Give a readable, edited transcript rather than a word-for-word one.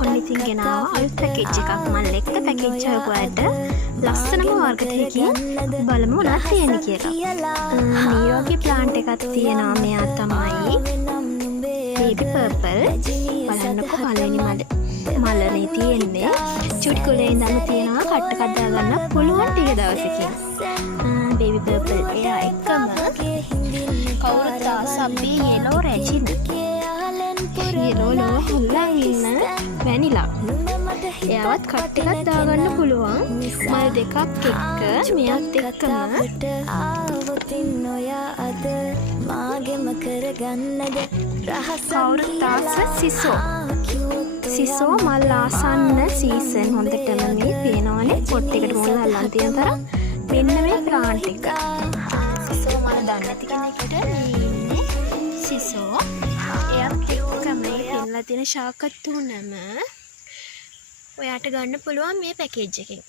ඔන්න ඉතින් ගෙනාවා අලුත් පැකේජ් එකක් මල් එක්ක පැකේජ් එක වලට ලස්සනම වර්ග දෙකකින් බලමු මොනවද තියෙන්නේ කියලා. නීරෝගේ ප්ලාන්ට් එකක් තියෙනවා මෙයා තමයි බේබි පර්පල්. බලන්නකො පළවෙනි මලනේ තියෙන්නේ. චුටි කුලේ ඉඳන් තියෙනවා කට්ට කඩා ගන්න පුළුවන් ටික දවසකින්. බේබි පර්පල් එයා එකම කවුරුත් ආසබ්බේ yellow රැජින. yellow ලෝ හොල්ලන් ඉන්න වැනිලා. එයාවත් කට් එකක් දාගන්න පුළුවන්. මල් දෙකක් එක්ක මෙයත් එක්කම කවුරුත් ආස සිසෝ මල් ආසන්න සීසන් හොඳටම මේ පේනවනේ පොට් එකට මුල අල්ලන් තියෙන තරම්. මෙන්න මේ ප්ලාන්ට් එක. සිසෝ මල් දන්නේ නැති කෙනෙක්ට මේ ඉන්නේ සිසෝ. එයාත් එක්කම පෙන්ලා තියෙන ශාකත් තුනම ඔයාට ගන්න පුළුවන් මේ පැකේජ් එකෙන්.